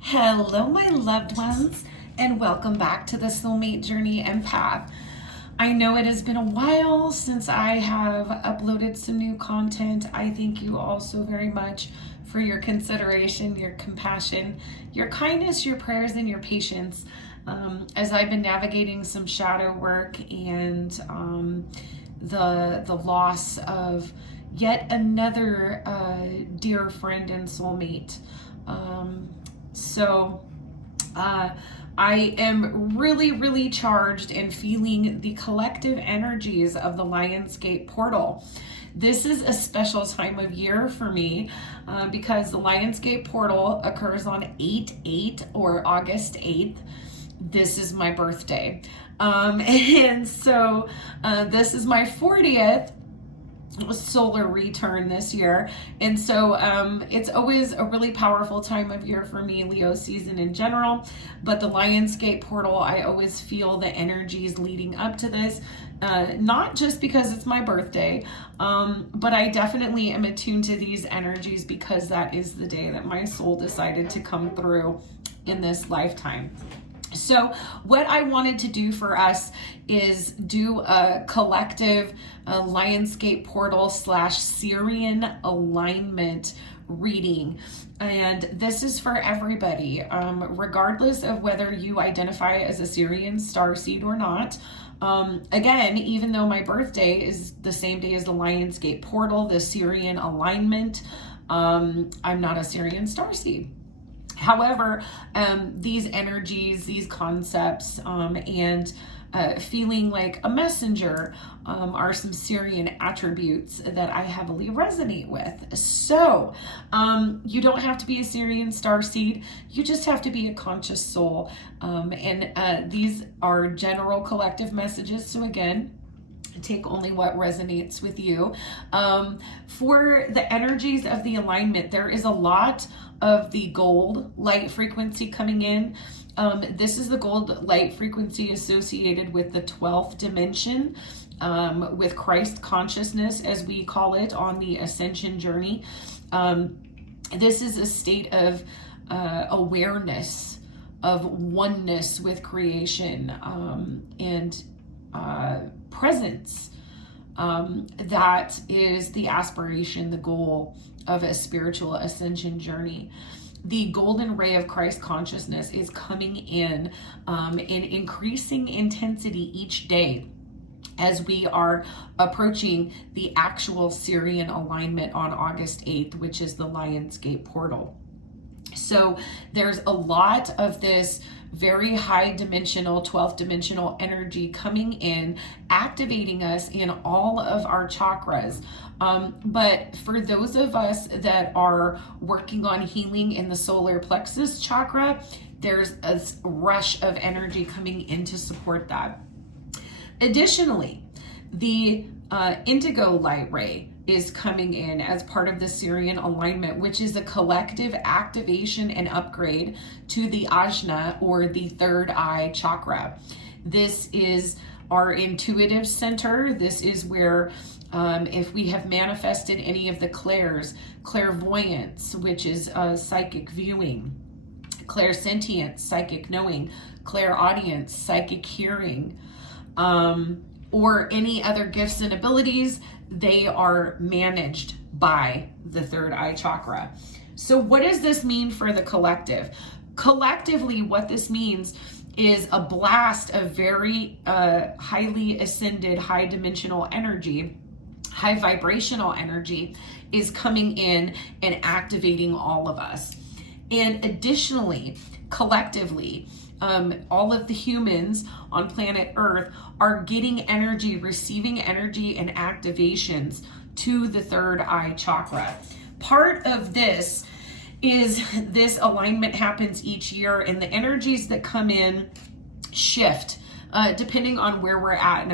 Hello, my loved ones, and welcome back to the Soulmate Journey Empath. I know it has been a while since I have uploaded some new content. I thank you all so very much for your consideration, your compassion, your kindness, your prayers, and your patience as I've been navigating some shadow work and the loss of yet another dear friend and soulmate. I am really charged and feeling the collective energies of the Lionsgate portal. This is a special time of year for me because the Lionsgate portal occurs on 8/8 or August 8th. This is my birthday. And so this is my 40th solar return this year, and so it's always a really powerful time of year for me, Leo season in general, but the Lionsgate portal, I always feel the energies leading up to this, not just because it's my birthday, but I definitely am attuned to these energies because that is the day that my soul decided to come through in this lifetime. So what I wanted to do for us is do a collective Lionsgate portal / Sirian alignment reading. And this is for everybody, regardless of whether you identify as a Sirian starseed or not. Again, even though my birthday is the same day as the Lionsgate portal, the Sirian alignment, I'm not a Sirian starseed. However, these energies, these concepts, and feeling like a messenger are some Sirian attributes that I heavily resonate with. So you don't have to be a Sirian starseed. You just have to be a conscious soul. And these are general collective messages. So again, take only what resonates with you. For the energies of the alignment, there is a lot of the gold light frequency coming in. This is the gold light frequency associated with the 12th dimension, with Christ consciousness, as we call it, on the ascension journey. This is a state of awareness, of oneness with creation, and presence. That is the aspiration, the goal of a spiritual ascension journey. The golden ray of Christ consciousness is coming in increasing intensity each day as we are approaching the actual Sirian alignment on August 8th, which is the Lionsgate portal. So there's a lot of this very high dimensional, 12th dimensional energy coming in, activating us in all of our chakras. But for those of us that are working on healing in the solar plexus chakra, there's a rush of energy coming in to support that. Additionally, the Indigo light ray is coming in as part of the Sirian alignment, which is a collective activation and upgrade to the Ajna, or the third eye chakra. This is our intuitive center. This is where if we have manifested any of the clairs, clairvoyance, which is psychic viewing, clairsentience, psychic knowing, clairaudience, psychic hearing, or any other gifts and abilities, they are managed by the third eye chakra. So what does this mean for the collective? Collectively, what this means is a blast of very highly ascended, high dimensional energy, high vibrational energy is coming in and activating all of us. And additionally, collectively, all of the humans on planet Earth are getting energy, receiving energy and activations to the third eye chakra. Part of this is this alignment happens each year, and the energies that come in shift depending on where we're at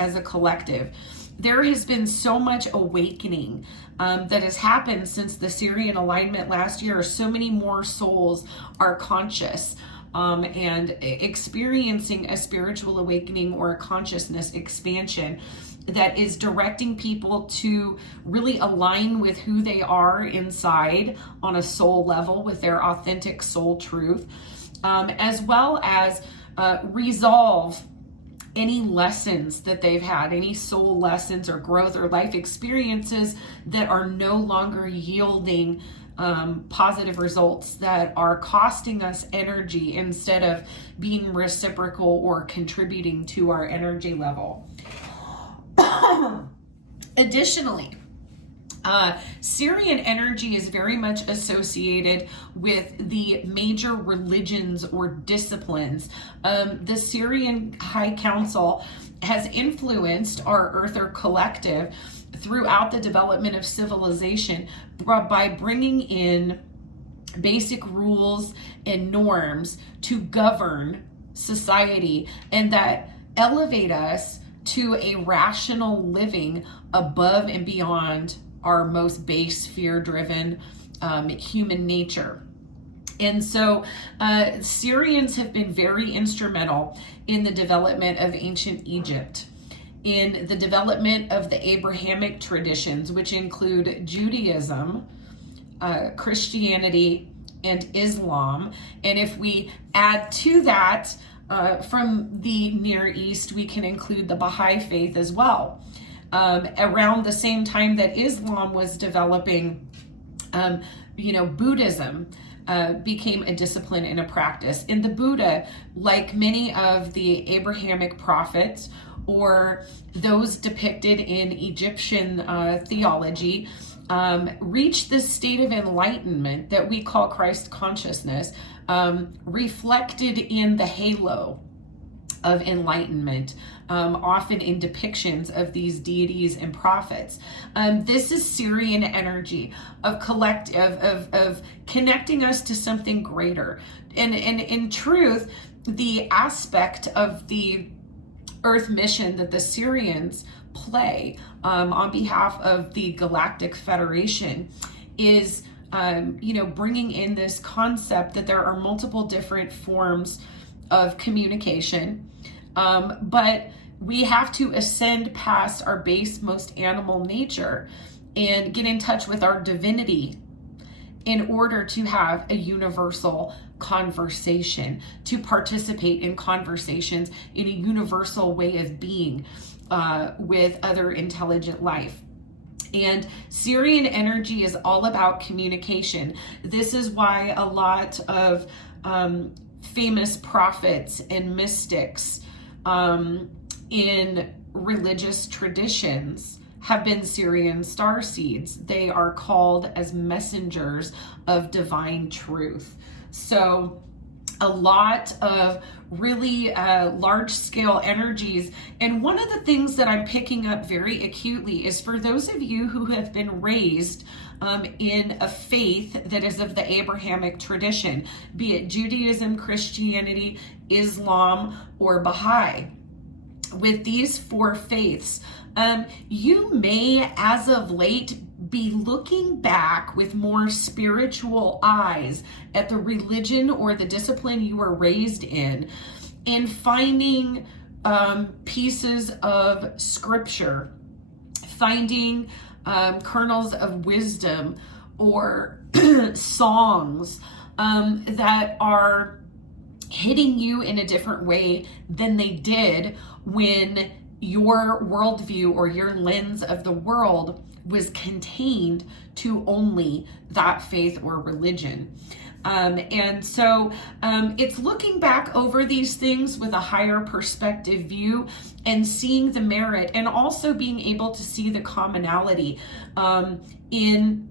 as a collective. There has been so much awakening that has happened since the Sirian alignment last year. So many more souls are conscious and experiencing a spiritual awakening or a consciousness expansion. that is directing people to really align with who they are inside on a soul level with their authentic soul truth, as well as resolve any lessons that they've had, any soul lessons or growth or life experiences that are no longer yielding positive results, that are costing us energy instead of being reciprocal or contributing to our energy level. Additionally, Sirian energy is very much associated with the major religions or disciplines. The Sirian High Council has influenced our Earther collective throughout the development of civilization by bringing in basic rules and norms to govern society, and that elevate us to a rational living above and beyond our most base fear-driven human nature. And so Syrians have been very instrumental in the development of ancient Egypt, in the development of the Abrahamic traditions, which include Judaism, Christianity, and Islam. And if we add to that, from the Near East, we can include the Baha'i faith as well. Around the same time that Islam was developing, Buddhism became a discipline and a practice. And the Buddha, like many of the Abrahamic prophets or those depicted in Egyptian theology, reached this state of enlightenment that we call Christ consciousness, reflected in the halo of enlightenment, often in depictions of these deities and prophets. This is Sirian energy of connecting us to something greater. And in truth, the aspect of the Earth mission that the Sirians play on behalf of the Galactic Federation is bringing in this concept that there are multiple different forms of communication, but we have to ascend past our base, most animal nature and get in touch with our divinity in order to have a universal conversation, to participate in conversations in a universal way of being with other intelligent life. And Sirian energy is all about communication. This is why a lot of famous prophets and mystics in religious traditions have been Sirian starseeds. They are called as messengers of divine truth. So a lot of really large-scale energies. And one of the things that I'm picking up very acutely is for those of you who have been raised in a faith that is of the Abrahamic tradition, be it Judaism, Christianity, Islam, or Baha'i. With these four faiths, you may, as of late, be looking back with more spiritual eyes at the religion or the discipline you were raised in, and finding pieces of scripture, finding kernels of wisdom or songs that are hitting you in a different way than they did when your worldview or your lens of the world was contained to only that faith or religion. And so it's looking back over these things with a higher perspective view and seeing the merit, and also being able to see the commonality in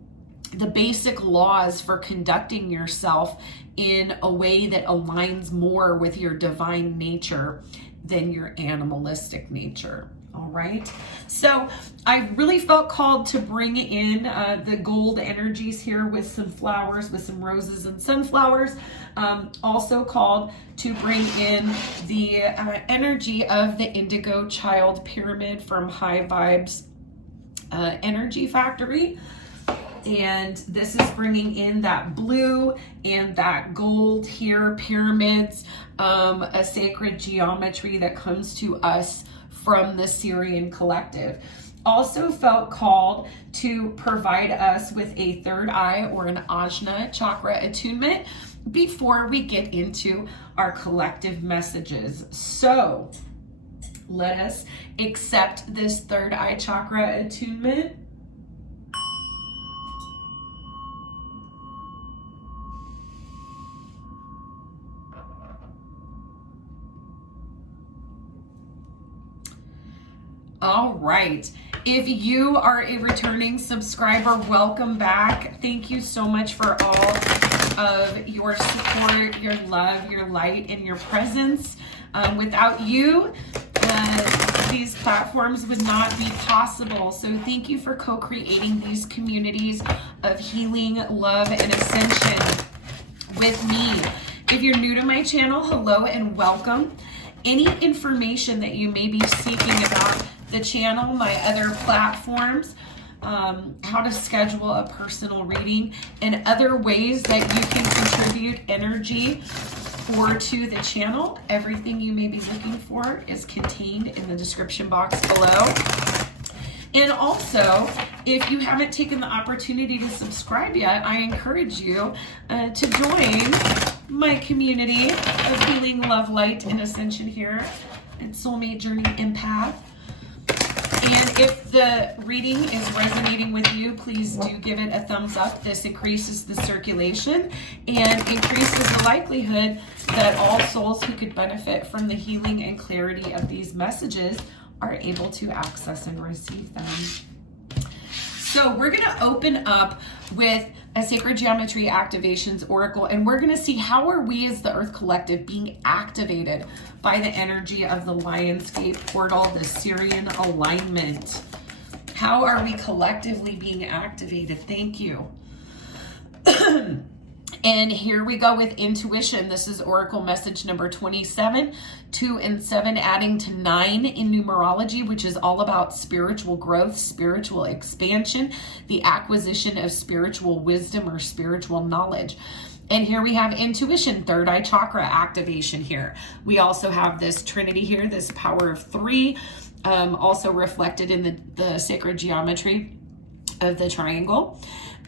the basic laws for conducting yourself in a way that aligns more with your divine nature than your animalistic nature. All right. So I really felt called to bring in the gold energies here with some flowers, with some roses and sunflowers. Also called to bring in the energy of the Indigo Child Pyramid from High Vibes Energy Factory. And this is bringing in that blue and that gold here, pyramids, a sacred geometry that comes to us from the Sirian collective. Also felt called to provide us with a third eye or an ajna chakra attunement before we get into our collective messages. So let us accept this third eye chakra attunement. All right. If you are a returning subscriber, welcome back. Thank you so much for all of your support, your love, your light, and your presence. Without you, these platforms would not be possible. So thank you for co-creating these communities of healing, love, and ascension with me. If you're new to my channel, hello and welcome. Any information that you may be seeking about the channel, my other platforms, how to schedule a personal reading, and other ways that you can contribute energy to the channel, everything you may be looking for is contained in the description box below. And also, if you haven't taken the opportunity to subscribe yet, I encourage you to join my community of healing, love, light, and ascension here at Soulmate Journey Empath. And if the reading is resonating with you, please do give it a thumbs up. This increases the circulation and increases the likelihood that all souls who could benefit from the healing and clarity of these messages are able to access and receive them. So we're going to open up with a Sacred Geometry Activations Oracle, and we're going to see how are we as the Earth Collective being activated by the energy of the Lionsgate portal, the Sirian alignment. How are we collectively being activated? Thank you. And here we go with intuition. This is Oracle message number 27, 2 and 7, adding to 9 in numerology, which is all about spiritual growth, spiritual expansion, the acquisition of spiritual wisdom or spiritual knowledge. And here we have intuition, third eye chakra activation here. We also have this trinity here, this power of 3, also reflected in the sacred geometry of the triangle.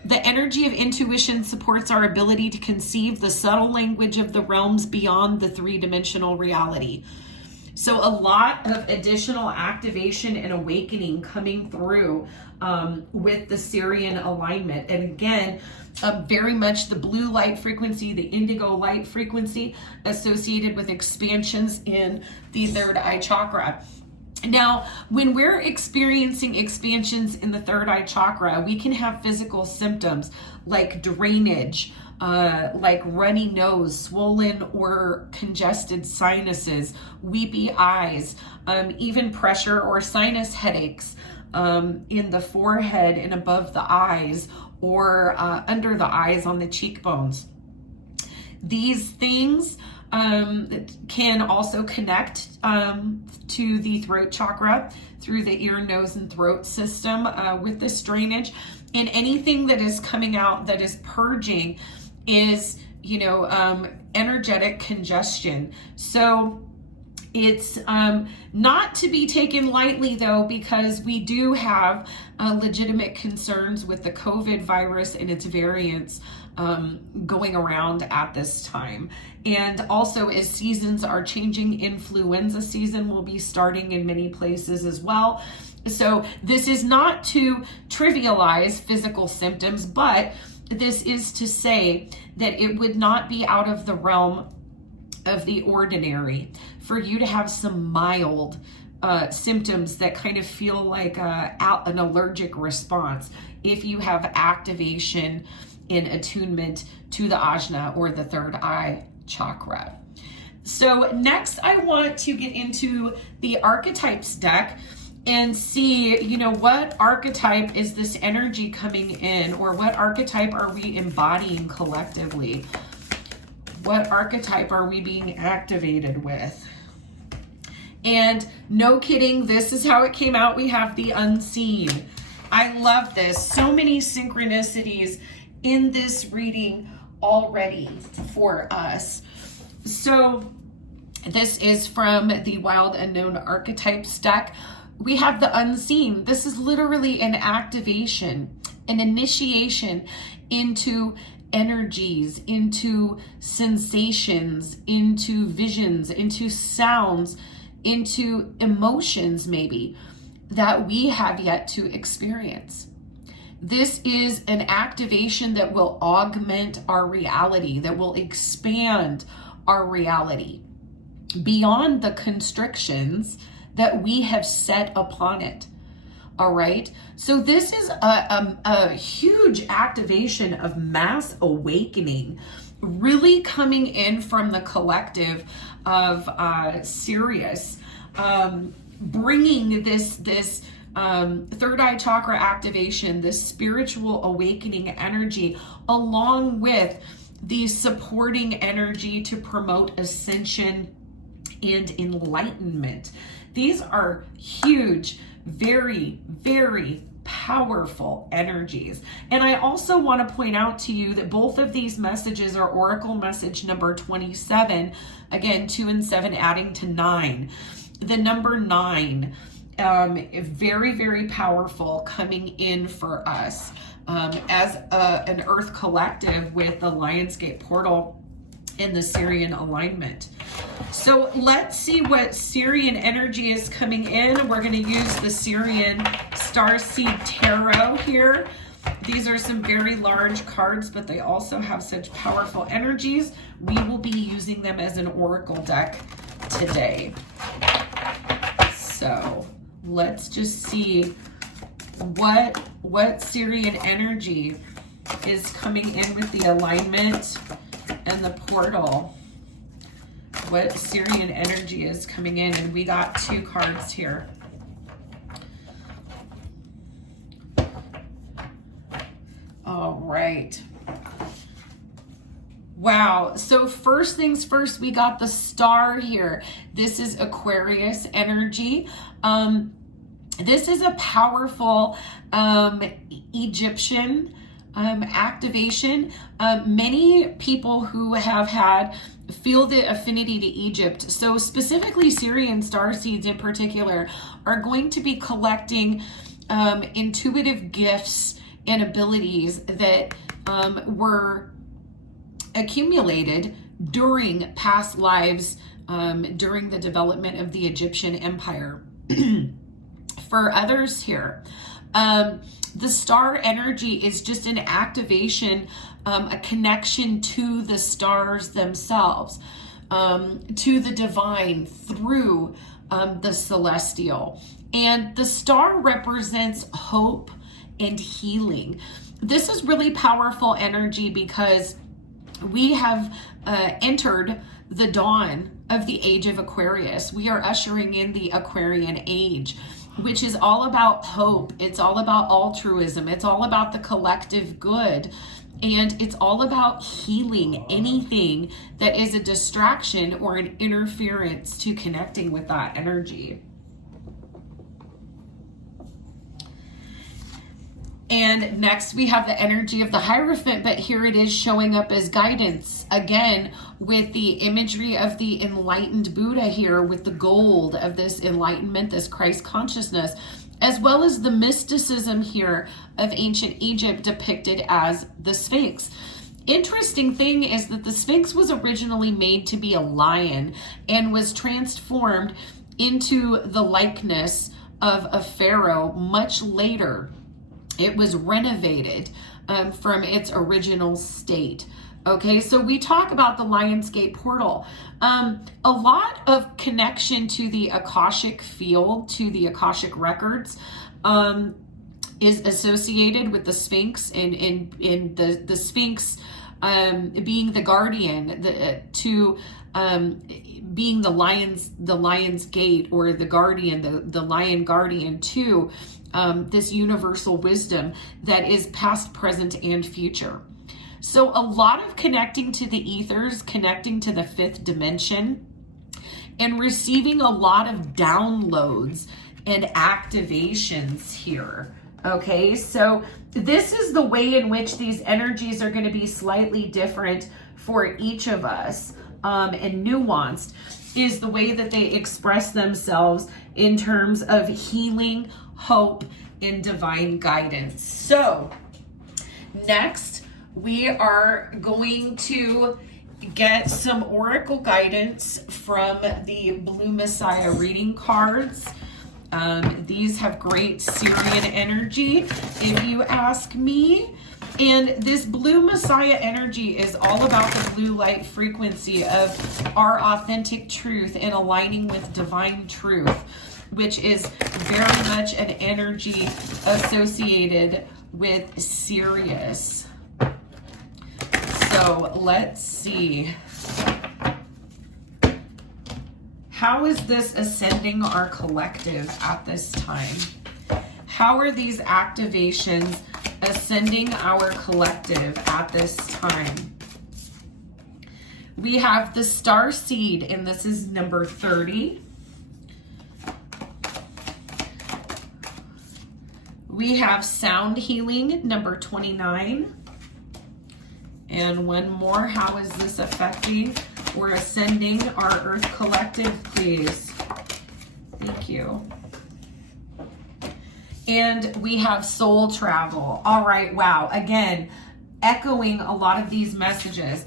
The energy of intuition supports our ability to conceive the subtle language of the realms beyond the three-dimensional reality. So a lot of additional activation and awakening coming through with the Sirian alignment. And again, very much the blue light frequency, the indigo light frequency associated with expansions in the third eye chakra. Now, when we're experiencing expansions in the third eye chakra, we can have physical symptoms like drainage, like runny nose, swollen or congested sinuses, weepy eyes, even pressure or sinus headaches in the forehead and above the eyes, or under the eyes on the cheekbones. These things can also connect to the throat chakra through the ear, nose, and throat system with this drainage. And anything that is coming out that is purging is, energetic congestion. So it's not to be taken lightly, though, because we do have legitimate concerns with the COVID virus and its variants going around at this time. And also, as seasons are changing, influenza season will be starting in many places as well. So this is not to trivialize physical symptoms, but this is to say that it would not be out of the realm of the ordinary for you to have some mild symptoms that kind of feel like an allergic response if you have activation in attunement to the ajna or the third eye chakra. So next I want to get into the archetypes deck and see, what archetype is this energy coming in, or what archetype are we embodying collectively? What archetype are we being activated with? And no kidding, this is how it came out. We have the unseen. I love this. So many synchronicities in this reading already for us. So This is from the Wild Unknown Archetypes deck. We have the unseen. This is literally an activation, an initiation into energies, into sensations, into visions, into sounds, into emotions maybe that we have yet to experience. This is an activation that will augment our reality, that will expand our reality beyond the constrictions that we have set upon it. All right. So this is a huge activation of mass awakening, really coming in from the collective of Sirius, bringing this third eye chakra activation, this spiritual awakening energy, along with the supporting energy to promote ascension and enlightenment. These are huge, very, very powerful energies. And I also want to point out to you that both of these messages are Oracle message number 27. Again, 2 and 7 adding to 9. The number 9, very, very powerful coming in for us as an Earth collective with the Lionsgate portal in the Sirian alignment. So let's see what Sirian energy is coming in. We're going to use the Sirian Starseed Tarot here. These are some very large cards, but they also have such powerful energies. We will be using them as an oracle deck today. So let's just see what Sirian energy is coming in with the alignment and the portal. What Sirian energy is coming in, and we got 2 cards here. All right. Wow. So first things first, we got the star here. This is Aquarius energy. This is a powerful Egyptian activation. Many people who have had feel the affinity to Egypt, so specifically Sirian starseeds in particular, are going to be collecting intuitive gifts and abilities that were accumulated during past lives, during the development of the Egyptian empire. For others here, the star energy is just an activation, a connection to the stars themselves, to the divine through the celestial. And the star represents hope and healing. This is really powerful energy because we have entered the dawn of the age of Aquarius. We are ushering in the Aquarian age, which is all about hope. It's all about altruism. It's all about the collective good. And it's all about healing anything that is a distraction or an interference to connecting with that energy. And next we have the energy of the Hierophant, but here it is showing up as guidance, again, with the imagery of the enlightened Buddha here, with the gold of this enlightenment, this Christ consciousness, as well as the mysticism here of ancient Egypt depicted as the Sphinx. Interesting thing is that the Sphinx was originally made to be a lion and was transformed into the likeness of a pharaoh much later. It was renovated from its original state. Okay, so we talk about the Lionsgate portal. A lot of connection to the Akashic field, to the Akashic records, is associated with the Sphinx, and the Sphinx being the guardian, being the lion's gate, or the guardian, the lion guardian to this universal wisdom that is past, present, and future. So a lot of connecting to the ethers, connecting to the 5th dimension, and receiving a lot of downloads and activations here. Okay, so this is the way in which these energies are going to be slightly different for each of us, and nuanced. is the way that they express themselves in terms of healing, hope, and divine guidance. So next, we are going to get some oracle guidance from the Blue Messiah reading cards. These have great Sirian energy, if you ask me. And this Blue Messiah energy is all about the blue light frequency of our authentic truth and aligning with divine truth, which is very much an energy associated with Sirius. So let's see. How is this ascending our collective at this time? How are these activations ascending our collective at this time? We have the Starseed, and this is number 30. We have Sound Healing, number 29. And one more. How is this affecting or ascending our Earth collective, please? Thank you. And we have Soul Travel. All right, wow. Again, echoing a lot of these messages.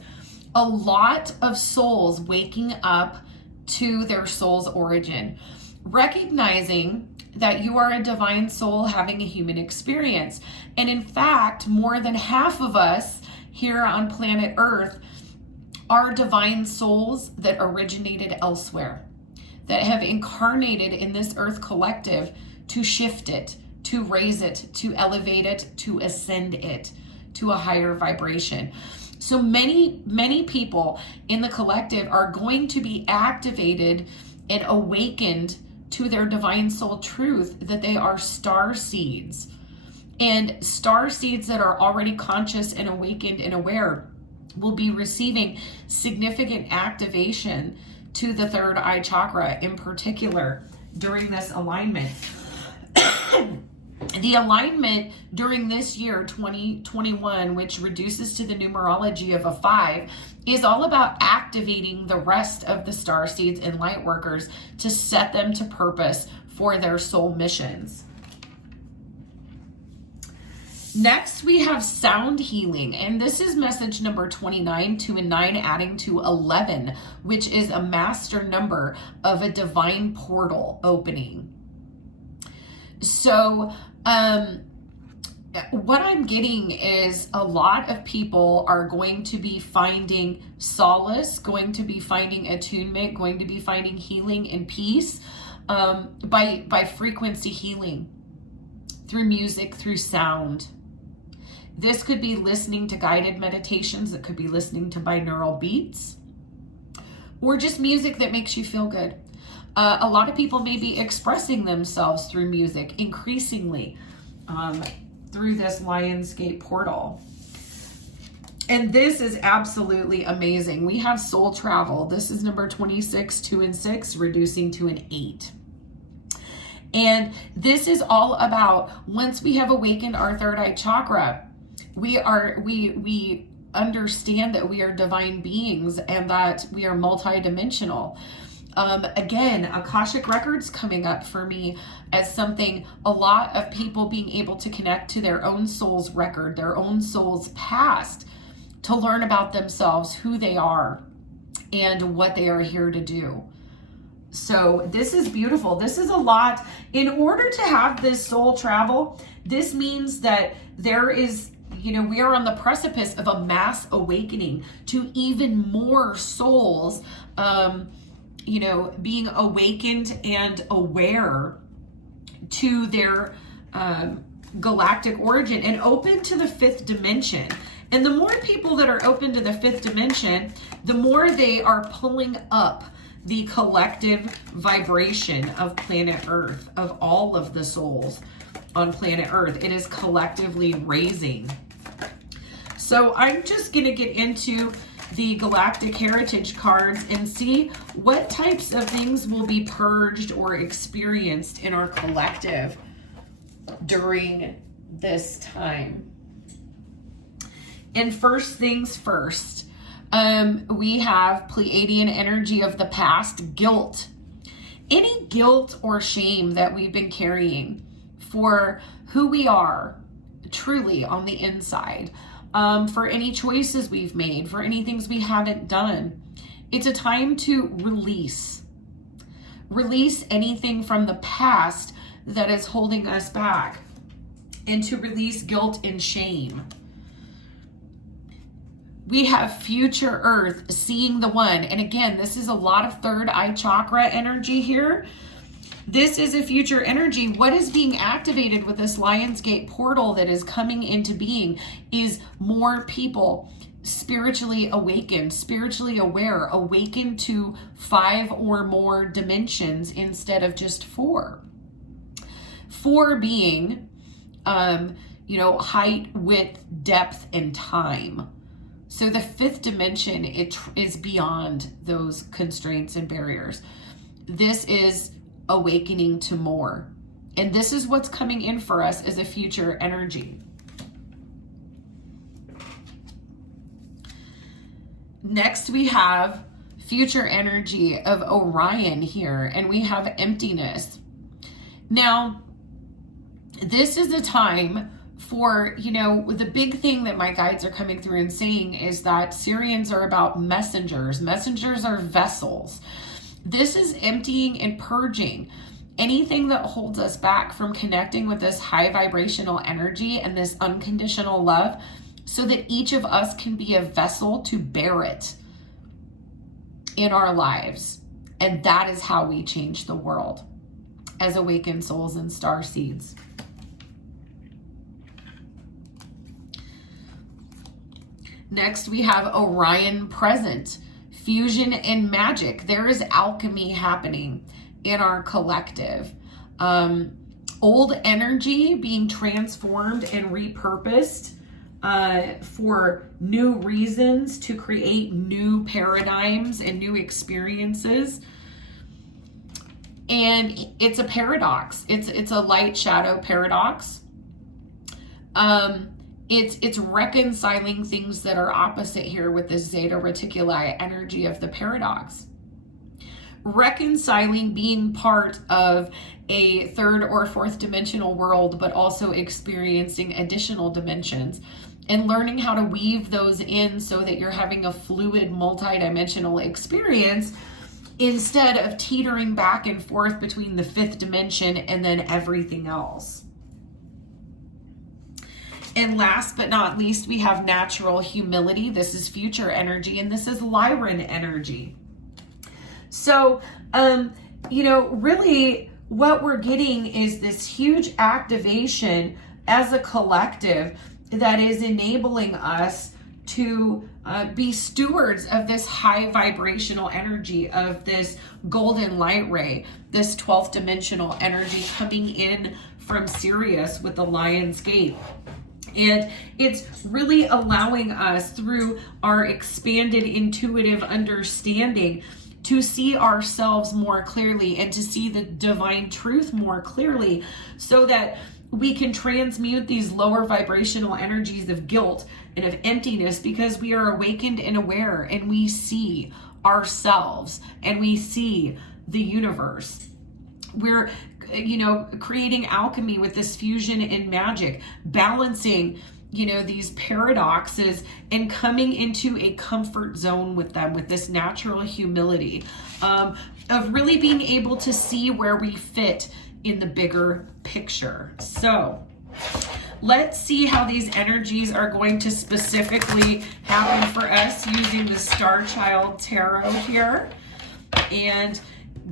A lot of souls waking up to their soul's origin. Recognizing that you are a divine soul having a human experience. And in fact, more than half of us here on planet Earth are divine souls that originated elsewhere, that have incarnated in this Earth collective to shift it, to raise it, to elevate it, to ascend it to a higher vibration. So many people in the collective are going to be activated and awakened to their divine soul truth that they are star seeds. And star seeds that are already conscious and awakened and aware will be receiving significant activation to the third eye chakra in particular during this alignment. The alignment during this year, 2021, which reduces to the numerology of a 5, is all about activating the rest of the star seeds and light workers to set them to purpose for their soul missions. Next, we have Sound Healing, and this is message number 29, 2 and 9 adding to 11, which is a master number of a divine portal opening. So, what I'm getting is a lot of people are going to be finding solace, going to be finding attunement, going to be finding healing and peace by frequency healing through music, through sound. This could be listening to guided meditations. It could be listening to binaural beats or just music that makes you feel good. A lot of people may be expressing themselves through music increasingly through this Lionsgate portal. And this is absolutely amazing. We have Soul Travel. This is number 26, 2 and 6, reducing to an 8. And this is all about once we have awakened our third eye chakra, we understand that we are divine beings and that we are multidimensional. Again, Akashic Records coming up for me as something, a lot of people being able to connect to their own soul's record, their own soul's past, to learn about themselves, who they are, and what they are here to do. So this is beautiful. This is a lot. In order to have this soul travel, this means that there is, we are on the precipice of a mass awakening to even more souls, being awakened and aware to their galactic origin and open to the 5th dimension. And the more people that are open to the 5th dimension, the more they are pulling up the collective vibration of planet Earth, of all of the souls on planet Earth. It is collectively raising. So I'm just going to get into the Galactic Heritage cards and see what types of things will be purged or experienced in our collective during this time. And first things first, We have Pleiadian energy of the past, guilt. Any guilt or shame that we've been carrying for who we are truly on the inside, for any choices we've made, for any things we haven't done. It's a time to release anything from the past that is holding us back, and to release guilt and shame. We have future Earth, seeing the one. And again, this is a lot of third eye chakra energy here. This is a future energy. What is being activated with this Lionsgate portal that is coming into being is more people spiritually awakened, spiritually aware, awakened to 5 or more dimensions instead of just 4. 4 being, height, width, depth, and time. So the 5th dimension, it is beyond those constraints and barriers. This is awakening to more. And this is what's coming in for us as a future energy. Next, we have future energy of Orion here, and we have emptiness. Now, this is a time for, the big thing that my guides are coming through and saying is that Sirians are about messengers. Messengers are vessels. This is emptying and purging anything that holds us back from connecting with this high vibrational energy and this unconditional love, so that each of us can be a vessel to bear it in our lives. And that is how we change the world as awakened souls and star seeds. Next, we have Orion present, fusion and magic. There is alchemy happening in our collective. Old energy being transformed and repurposed for new reasons, to create new paradigms and new experiences. And it's a paradox. It's a light shadow paradox. It's reconciling things that are opposite here with this Zeta Reticuli energy of the paradox. Reconciling being part of a 3rd or 4th dimensional world, but also experiencing additional dimensions, and learning how to weave those in so that you're having a fluid, multi-dimensional experience instead of teetering back and forth between the 5th dimension and then everything else. And last but not least, we have natural humility. This is future energy, and this is Lyran energy. So, really what we're getting is this huge activation as a collective that is enabling us to be stewards of this high vibrational energy, of this golden light ray, this 12th dimensional energy coming in from Sirius with the Lion's Gate. And it's really allowing us, through our expanded intuitive understanding, to see ourselves more clearly and to see the divine truth more clearly, so that we can transmute these lower vibrational energies of guilt and of emptiness, because we are awakened and aware, and we see ourselves and we see the universe. We're creating alchemy with this fusion and magic, balancing, these paradoxes and coming into a comfort zone with them, with this natural humility, of really being able to see where we fit in the bigger picture. So let's see how these energies are going to specifically happen for us using the Star Child Tarot here, and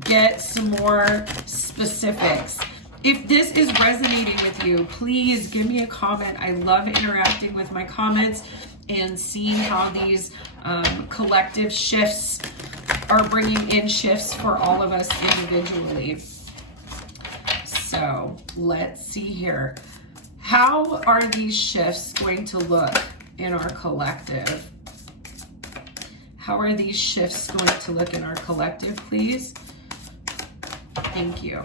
get some more specifics. If this is resonating with you, please give me a comment. I love interacting with my comments and seeing how these collective shifts are bringing in shifts for all of us individually. So let's see here. How are these shifts going to look in our collective? How are these shifts going to look in our collective, please? Thank you.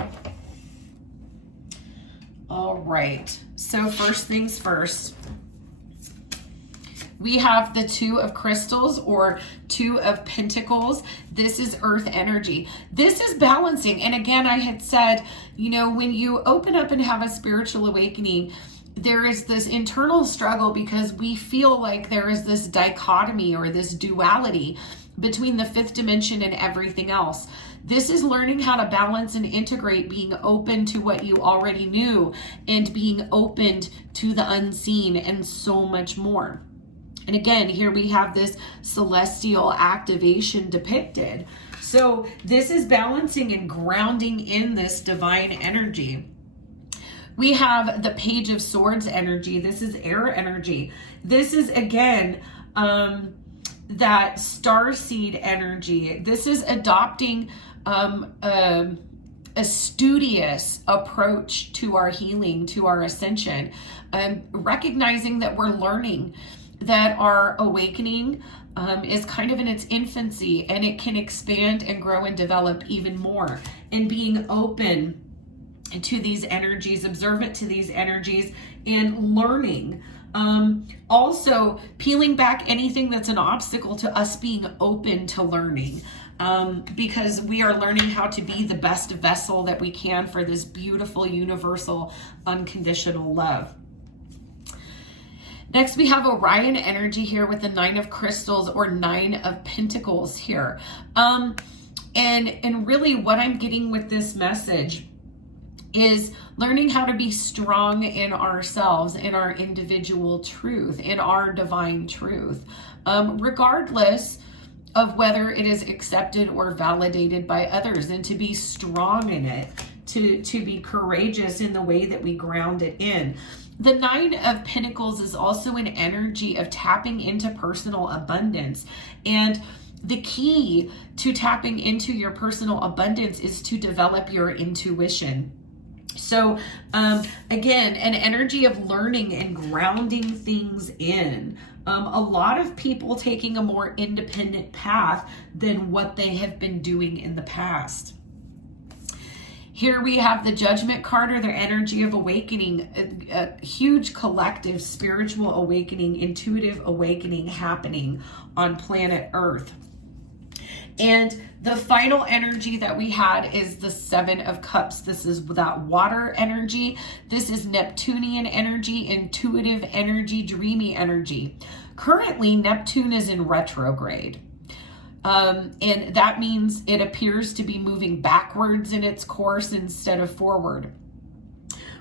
All right. So first things first, We have the Two of Crystals or Two of Pentacles. This is earth energy. This is balancing. And again, I had said, you know, when you open up and have a spiritual awakening, there is this internal struggle because we feel like there is this dichotomy or this duality between the fifth dimension and everything else. This is learning how to balance and integrate, being open to what you already knew and being opened to the unseen and so much more. And again, here we have this celestial activation depicted. So this is balancing and grounding in this divine energy. We have the Page of Swords energy. This is air energy. This is, again, that Starseed energy. This is adopting a studious approach to our healing, to our ascension, recognizing that we're learning, that our awakening is kind of in its infancy and it can expand and grow and develop even more, and being open to these energies, observant to these energies, and learning. Also peeling back anything that's an obstacle to us being open to learning, because we are learning how to be the best vessel that we can for this beautiful, universal, unconditional love. Next, we have Orion energy here with the Nine of Crystals or Nine of Pentacles here. And really what I'm getting with this message is learning how to be strong in ourselves, in our individual truth, in our divine truth, regardless of whether it is accepted or validated by others, and to be strong in it, to be courageous in the way that we ground it in. The Nine of Pentacles is also an energy of tapping into personal abundance. And the key to tapping into your personal abundance is to develop your intuition. So again, an energy of learning and grounding things in. A lot of people taking a more independent path than what they have been doing in the past. Here we have the Judgment card, or their energy of awakening, a huge collective spiritual awakening, intuitive awakening happening on planet Earth. And the final energy that we had is the Seven of Cups. This is that water energy. This is Neptunian energy, intuitive energy, dreamy energy. Currently, Neptune is in retrograde. And that means it appears to be moving backwards in its course instead of forward.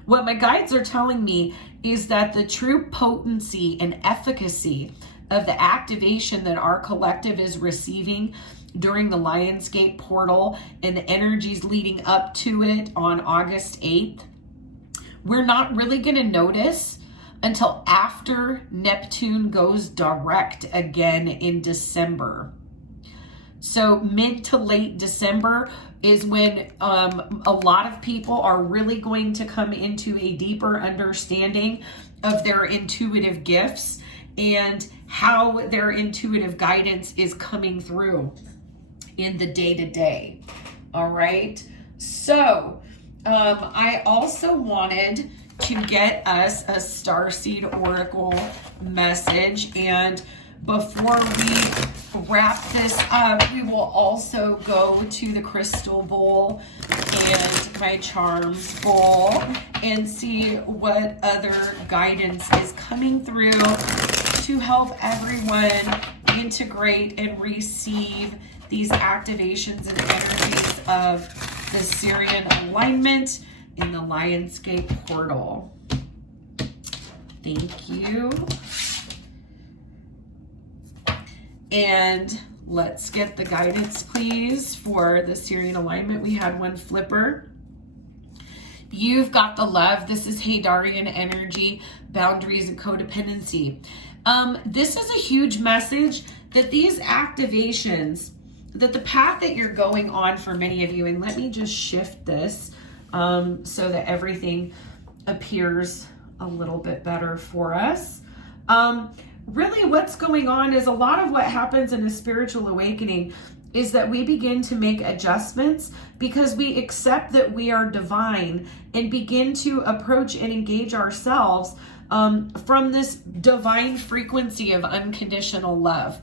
What my guides are telling me is that the true potency and efficacy of the activation that our collective is receiving during the Lionsgate portal and the energies leading up to it on August 8th, we're not really going to notice until after Neptune goes direct again in December. So mid to late December is when a lot of people are really going to come into a deeper understanding of their intuitive gifts and how their intuitive guidance is coming through in the day-to-day. All right. So I also wanted to get us a Starseed Oracle message, and before we wrap this up, we will also go to the crystal bowl and my charms bowl and see what other guidance is coming through to help everyone integrate and receive these activations and energies of the Sirian alignment in the Lionsgate portal. Thank you. And let's get the guidance, please, for the Sirian alignment. We had one flipper. You've got the love. This is Hadarian energy, boundaries and codependency. This is a huge message that these activations, that the path that you're going on for many of you, and let me just shift this so that everything appears a little bit better for us. Really what's going on is a lot of what happens in a spiritual awakening is that we begin to make adjustments because we accept that we are divine and begin to approach and engage ourselves from this divine frequency of unconditional love.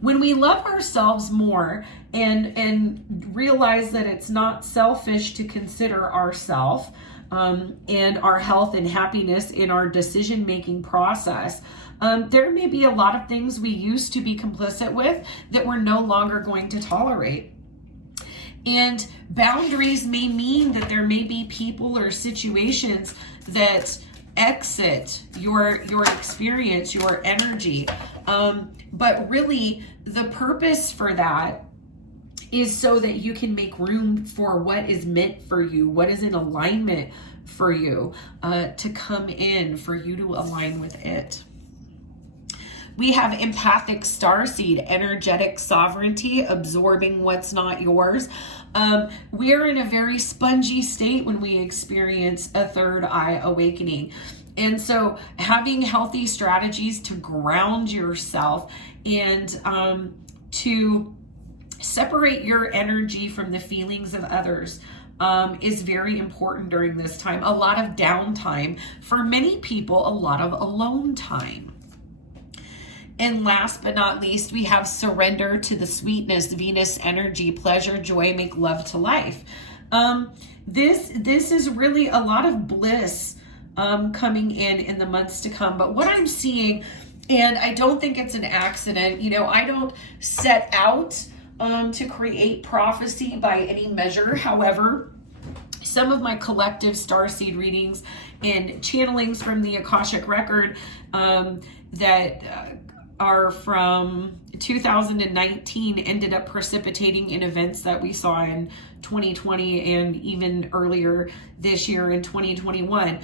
When we love ourselves more and realize that it's not selfish to consider ourselves and our health and happiness in our decision-making process, there may be a lot of things we used to be complicit with that we're no longer going to tolerate. And boundaries may mean that there may be people or situations that exit your experience, your energy. But really, the purpose for that is so that you can make room for what is meant for you, what is in alignment for you to come in, for you to align with it. We have empathic starseed, energetic sovereignty, absorbing what's not yours. We're in a very spongy state when we experience a third eye awakening. And so having healthy strategies to ground yourself and to separate your energy from the feelings of others is very important during this time. A lot of downtime. For many people, a lot of alone time. And last but not least, we have surrender to the sweetness, Venus energy, pleasure, joy, make love to life. This is really a lot of bliss coming in the months to come. But what I'm seeing, and I don't think it's an accident, I don't set out to create prophecy by any measure. However, some of my collective starseed readings and channelings from the Akashic Record that are from 2019 ended up precipitating in events that we saw in 2020 and even earlier this year in 2021.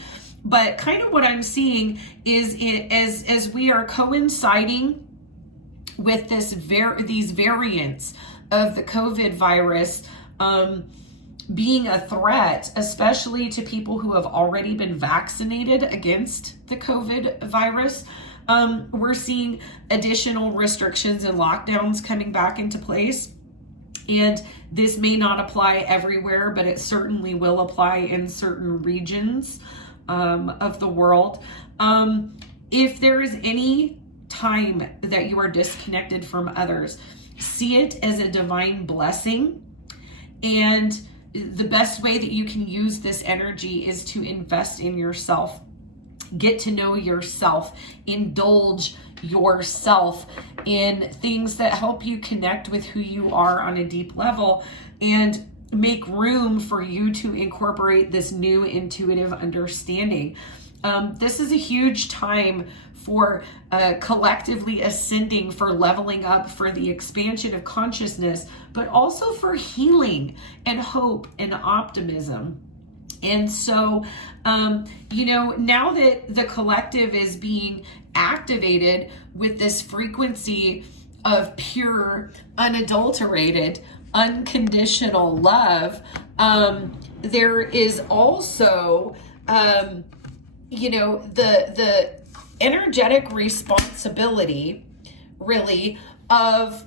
But kind of what I'm seeing is as we are coinciding with these variants of the COVID virus being a threat, especially to people who have already been vaccinated against the COVID virus. We're seeing additional restrictions and lockdowns coming back into place. And this may not apply everywhere, but it certainly will apply in certain regions of the world. If there is any time that you are disconnected from others, see it as a divine blessing. And the best way that you can use this energy is to invest in yourself. Get to know yourself, indulge yourself in things that help you connect with who you are on a deep level and make room for you to incorporate this new intuitive understanding. This is a huge time for collectively ascending, for leveling up, for the expansion of consciousness, but also for healing and hope and optimism. And so, now that the collective is being activated with this frequency of pure, unadulterated, unconditional love, there is also, the energetic responsibility, really, of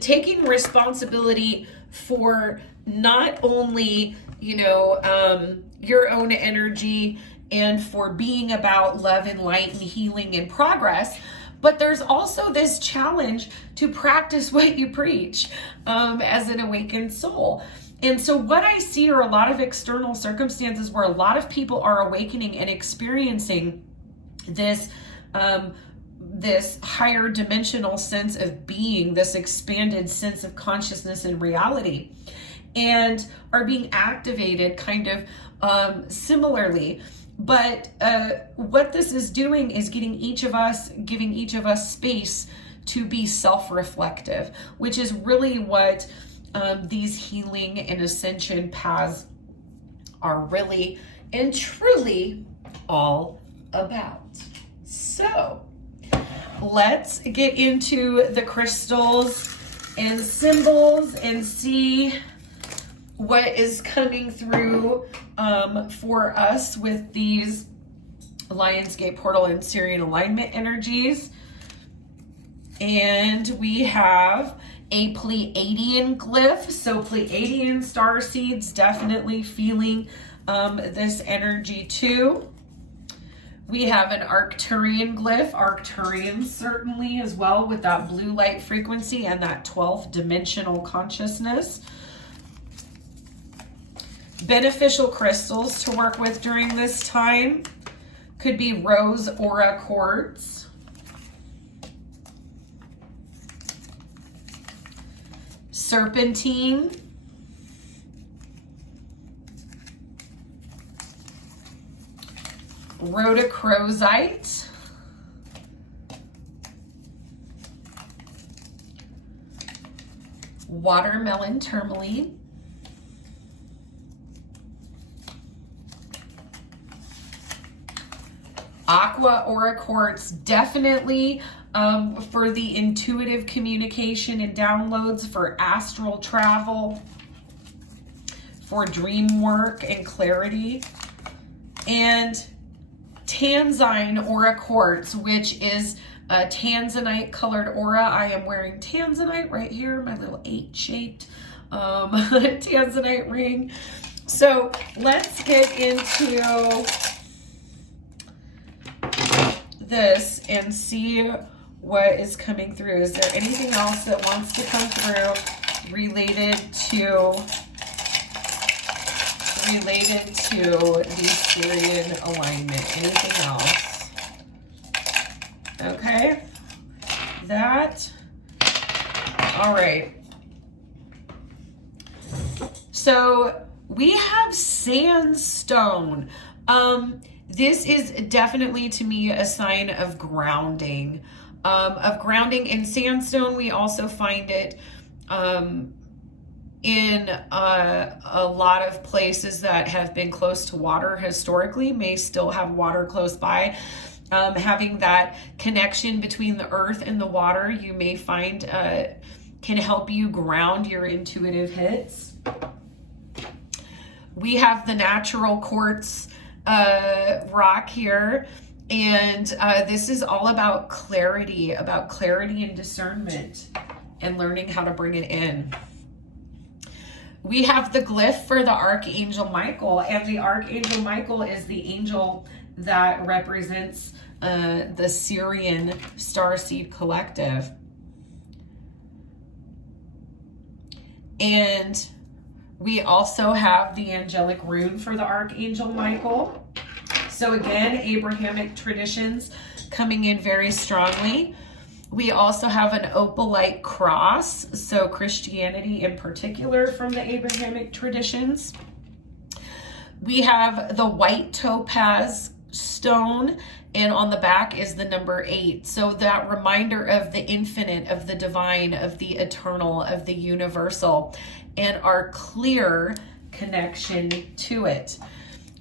taking responsibility for not only your own energy and for being about love and light and healing and progress, but there's also this challenge to practice what you preach as an awakened soul. And so what I see are a lot of external circumstances where a lot of people are awakening and experiencing this this higher dimensional sense of being, this expanded sense of consciousness and reality, and are being activated kind of similarly. But what this is doing is giving each of us space to be self-reflective, which is really what these healing and ascension paths are really and truly all about. So let's get into the crystals and symbols and see what is coming through for us with these Lionsgate portal and Sirian alignment energies. And we have a Pleiadian glyph. So Pleiadian starseeds definitely feeling this energy too. We have an Arcturian glyph, Arcturian certainly as well, with that blue light frequency and that 12th dimensional consciousness. Beneficial crystals to work with during this time could be rose aura quartz, serpentine, rhodochrosite, watermelon tourmaline, aqua aura quartz, definitely for the intuitive communication and downloads, for astral travel, for dream work and clarity. And Tanzine aura quartz, which is a tanzanite colored aura. I am wearing tanzanite right here, my little 8-shaped tanzanite ring. So let's get into this and see what is coming through. Is there anything else that wants to come through related to the Sirian alignment? Anything else? Okay. That. All right. So we have sandstone. This is definitely, to me, a sign of grounding. In sandstone. We also find it in a lot of places that have been close to water historically, may still have water close by. Having that connection between the earth and the water, you may find can help you ground your intuitive hits. We have the natural quartz rock here, and this is all about clarity and discernment and learning how to bring it in. We have the glyph for the Archangel Michael, and the Archangel Michael is the angel that represents the Sirian Starseed collective. And we also have the angelic rune for the Archangel Michael. So again, Abrahamic traditions coming in very strongly. We also have an opalite cross, so Christianity in particular from the Abrahamic traditions. We have the white topaz stone, and on the back is the number 8. So that reminder of the infinite, of the divine, of the eternal, of the universal, and our clear connection to it.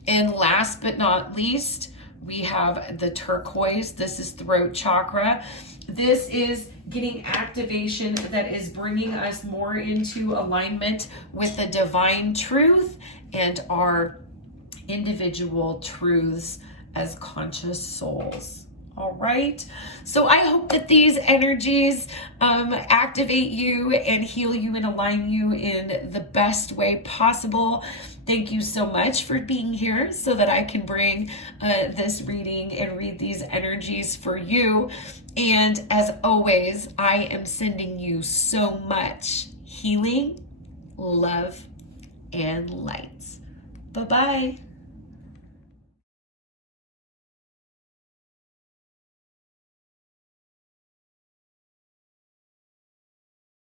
And last but not least, we have the turquoise. This is throat chakra. This is getting activation that is bringing us more into alignment with the divine truth and our individual truths as conscious souls. All right. So I hope that these energies activate you and heal you and align you in the best way possible. Thank you so much for being here so that I can bring this reading and read these energies for you. And as always, I am sending you so much healing, love, and light. Bye-bye.